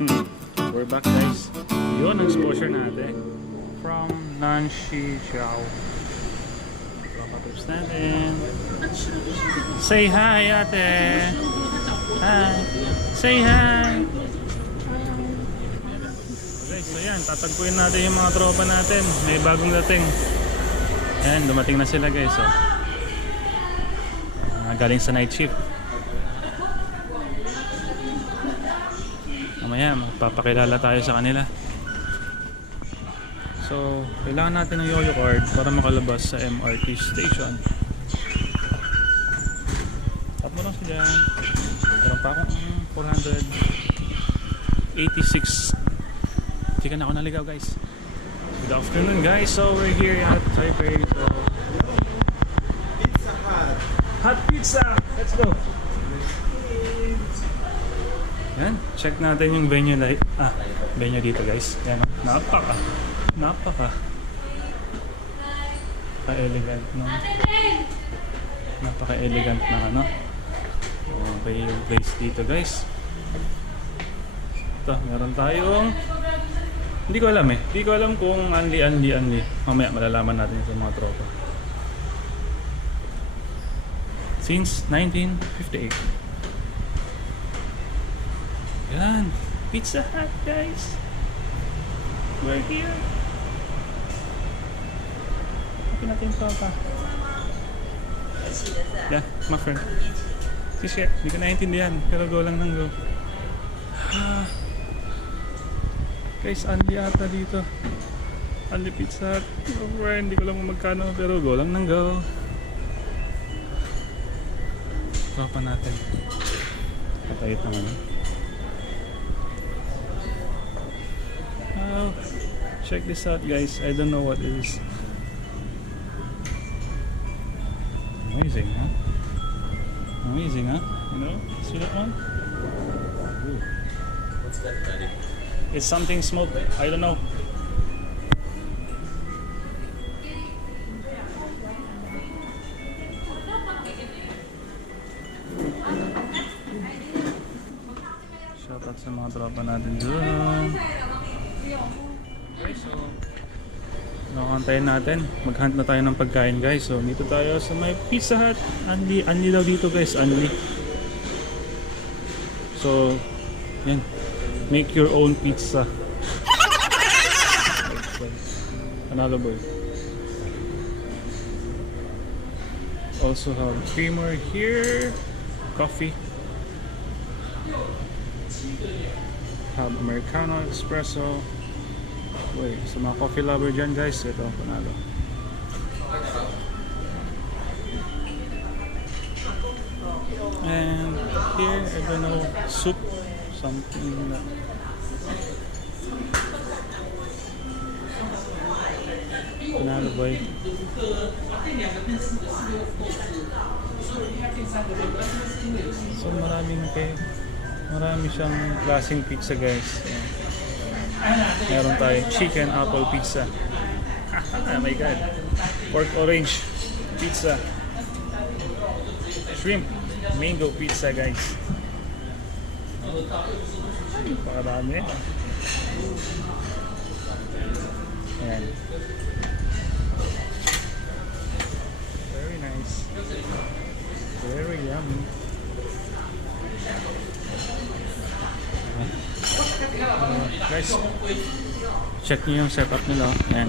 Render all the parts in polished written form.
We're back guys. Yun ang exposure natin. From Nanshi Xiao. Papatips natin. Say hi ate. Hi. Say hi. Okay, so yan. Tatagpuin natin yung mga tropa natin. May bagong dating. Ayan, dumating na sila guys. So, galing sa night shift. Mamaya magpapakilala tayo sa kanila. So kailangan natin ng yoyo card para makalabas sa MRT station. Tap mo lang sila. Meron pa akong 486. Hindi ka na ako naligaw guys. Good afternoon guys. So we're here at Taipei. So Pizza Hut. Hot pizza! Let's go! Yan, check natin yung venue light. Venue dito guys. Yan, napaka elegant no? Napaka-elegant na ano. Okay yung place dito guys. Ito, meron tayong hindi ko alam eh. Hindi ko alam kung Unli. Mamaya malalaman natin sa mga tropa. Since 1958. Yan, Pizza Hut guys. We're here. Open natin ito pa. Yeah, my friend. Kasi hindi ko naiintindihan, pero go lang ng go. Guys, Unli ata dito. Unli Pizza Hut. Hindi ko lang magkano, pero go lang ng go. Tropa natin. Patayit naman. Oh, check this out guys. I don't know what it is. Amazing, huh? Amazing, huh? You know? See that one? Ooh. What's that, buddy? It's something smoked. I don't know. Shout out sa mga tropa natin doon. Okay, so nakantayin natin. Mag-hunt na tayo ng pagkain guys. So dito tayo sa may Pizza Hut. Unli daw dito guys. Unli. So yan. Make your own pizza. Another boy. Also have creamer here. Coffee. Have Americano, Espresso. Wait, sa mga coffee lover dyan guys, ito ang panalo. And here, I don't know, soup, something na. Panalo boy. So marami siyang klaseng pizza guys. Meron tayong chicken apple pizza. Oh my god. Pork orange pizza. Shrimp mango pizza guys. Pakadami. Ayan. Very nice. Very yummy. Guys, check nyo yung setup nila. Ayan.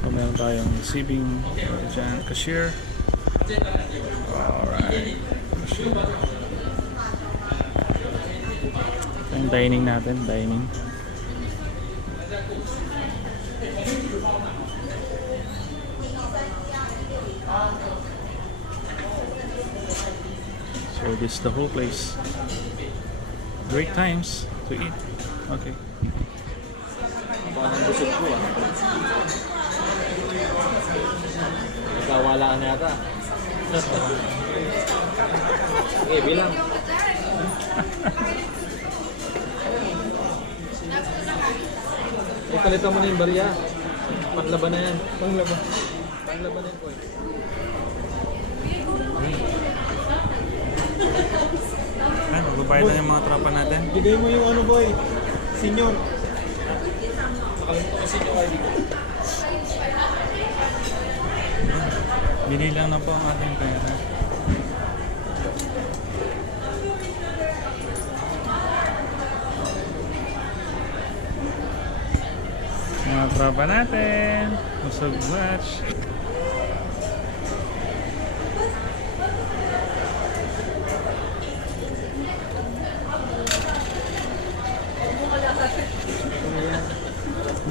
So meron tayong receiving dyan, cashier. Alright, cashier. Ito yung dining natin, dining. So this is the whole place. Great times to eat. Okay. Parang busog ko Nagkawalaan na yata. Okay, bilang. Palitan mo na yung barya. Panglaban na yan. Panglaban na yan po eh. Ano, Nagbabayad na yung mga tropa natin. Bigay mo yung ano boy, senior. Nakalimutan ko senior ID. Bili lang na po ang ating pera. Mga tropa natin. Busog much.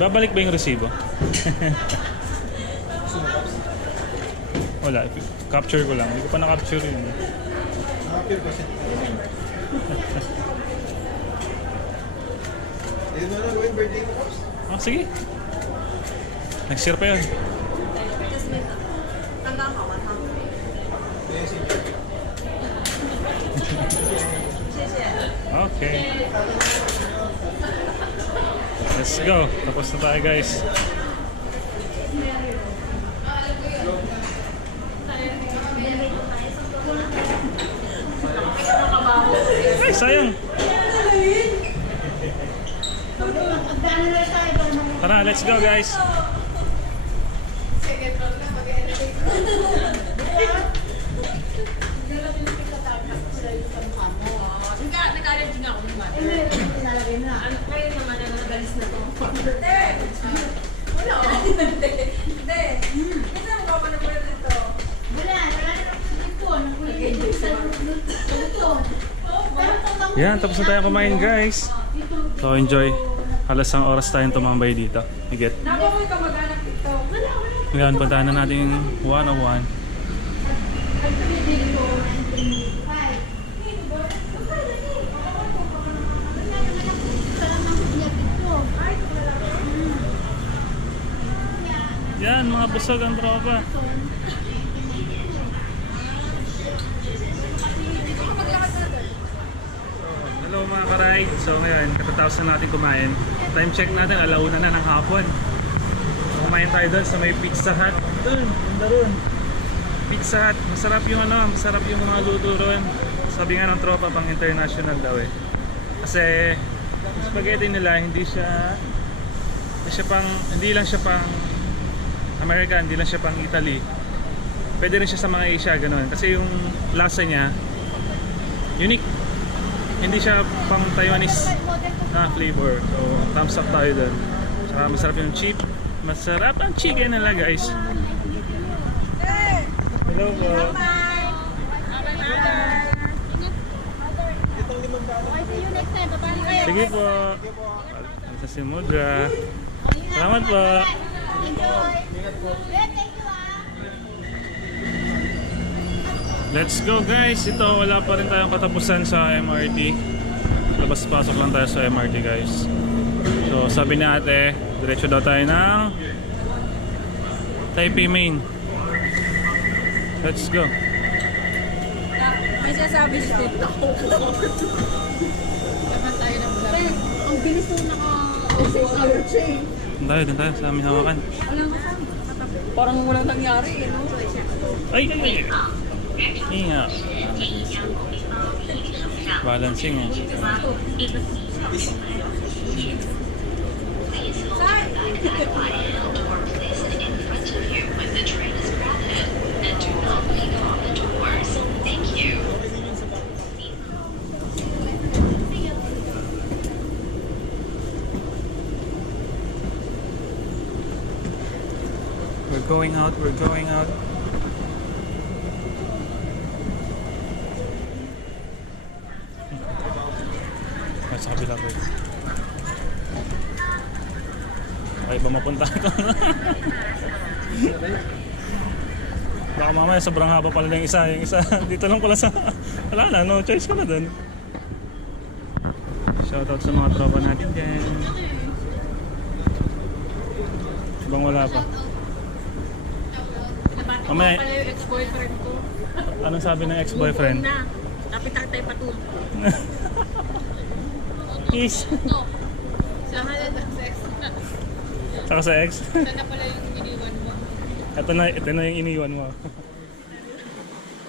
Babalik ba yung resibo? Wala. Capture ko lang. Hindi ko pa na-capture yun. Na-capture kasi. Ayun na lang, Gawin, birthday ko. Ah, sige. Nag-share pa yun. Okay. Let's go. Tapos na tayo guys. Ay, sayang. Tara, let's go guys. Yan, tapos na tayo kumain guys. So enjoy. Halos ang oras tayong tumambay dito. Higit. Ngayon, puntahan na natin yung 101. Yan, mga busog ang tropa. Hello mga ka-ride. So ngayon, katatapos na natin kumain. Time check natin, 1:00 na ng hapon. Kumain tayo doon sa may Pizza Hut. Doon, ganda doon. Pizza Hut. Masarap yung masarap yung mga luto doon. Sabi nga ng tropa, pang international daw eh. Kasi yung spaghetti nila, hindi lang siya pang American, hindi lang siya pang Italy. Pwede rin siya sa mga Asia, gano'n. Kasi yung lasa niya, unique. Hindi siya pang Taiwanese na flavor. So, thumbs up tayo doon. Saka masarap yung chip. Masarap ang chicken nila, guys. Hello po. Sige po. Sa Simudra. Salamat po. Let's go guys. Ito, wala pa rin tayong katapusan sa MRT. Labas-pasok lang tayo sa MRT guys. So sabi ni ate, diretso daw tayo ng Taipei Main. Let's go. May sasabi siya. Ang bilis nung naka-6-hour train. Doon tayo sa aming hawakan. Walang kasama. Parang walang nangyari eh. No? Ay! Inga. Balancing eh. We're going out. Sa kabila ko. Ay ba mapunta ito? Baka mamaya sobrang haba pala yung isa. Yung isa dito lang pala sa... Wala na, no choice ko na dun. Shoutout sa mga tropa natin dyan. Bang wala pa. Mamaya, pala yung ex-boyfriend ko. anong sabi ng ex-boyfriend? Na, kapit tayo patulog. Is. Sa halad ang sex na. Saka sa ex? Sana pala yung iniwan mo. Ito na yung iniwan mo.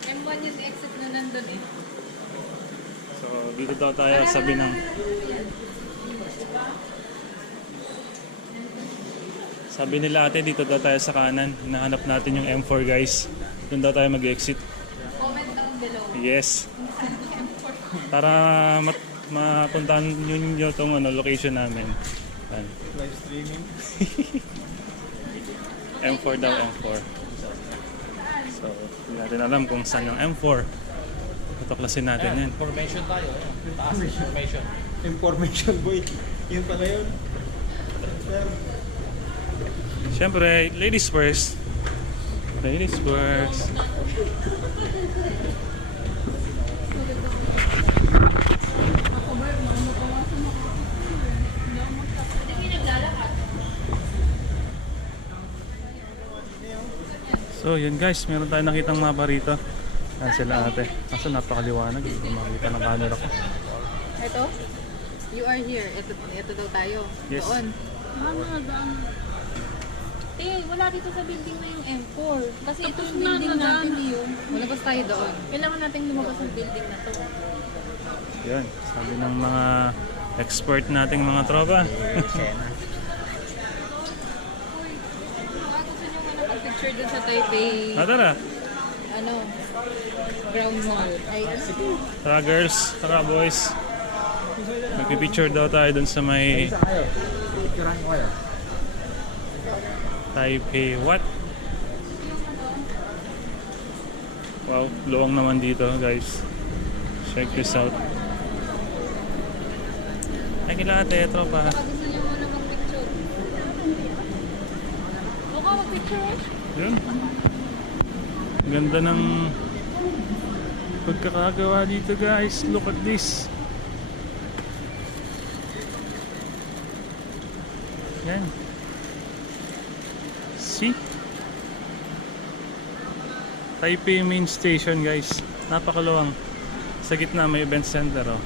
M1 yung exit na nandun eh. So dito daw tayo sabi ng... Sabi nila ate, dito daw tayo sa kanan. Hinahanap natin yung M4 guys. Doon daw tayo mag-exit. Comment down below. Yes. Para mapuntahan yun yung tong location namin. Yan. Live streaming. M4 daw, M4. So, hindi natin alam kung saan yung M4. Tutuklasin natin yan. Information tayo. Taas information. Information boy. Yun pala yun. Sir. Siyempre, ladies first. Ladies first. So yun guys, meron tayong nakitang mapa rito. Yan sila ate. Kaso napakaliwanag, hindi ko makita ng camera ko. Ito? You are here. Ito daw tayo. Yes. Doon. Wala dito sa building na yung M4. Kasi ito yung building natin yun. Malabas tayo doon. Kailangan natin lumabas ang building na to. Yan, sabi ng mga expert nating mga tropa. Gusto nyo nga nakapicture dun sa Taipei, Tara, ano, ground mall. Ay, tara girls, tara boys. Magpipicture daw tayo dun sa may Taipei. What? Wow, luwang naman dito guys. Check this out. Ay kila ate, tropa. gusto nyo muna mag-picture. Mukha mag-picture? Yun. Ganda ng pagkakagawa dito guys. Look at this. Yan. See? Taipei main station guys. Napakaluwang. Sa gitna may event center oh.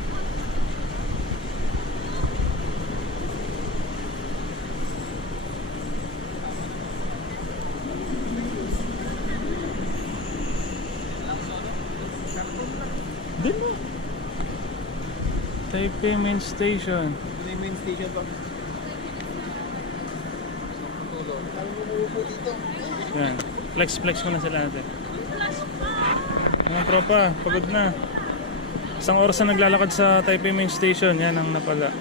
Din mo. Taipei main station. Ito yung main station pa. Yan. Flex muna sila natin. Mga tropa, pagod na. Isang oras na naglalakad sa Taipei main station. Yan ang napala.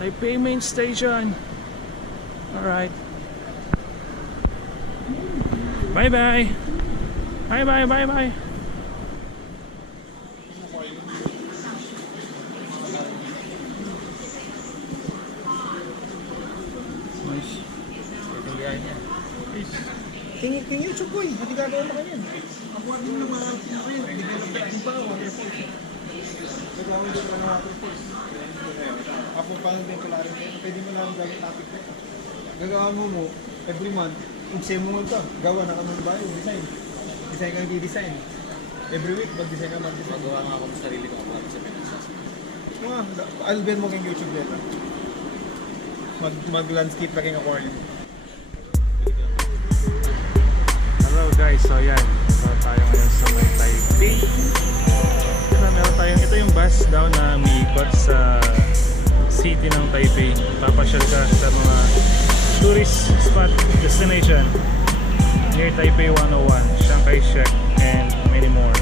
Taipei main station. Alright. Bye bye. Bye bye bye bye. Nice. King YouTube boy. Hindi gagawin mo kanyan. Ako din ng mga kayo. Develop yung pa. Gagawin din ka ng waterfalls. Ako pang din pala rin kayo. Pwede mo lang gawin topic na ito. Gagawa mo every month. Kung same mo ito, gawa na kami ba yung design. Design kang di-design. Every week, mag-design ka mag-design. Magawa nga ako ng sarili ko ako sa Pilipinas. Alben mo kang YouTube dito. Mag-landscape na kayong aquarium. Hello guys, so yan. Ito tayo ngayon sa may Taipei. Meron tayong, ito yung bus daw na umiikot sa city ng Taipei. Papasyal ka sa mga tourist spot destination near Taipei 101, Shanghai Shek, and many more.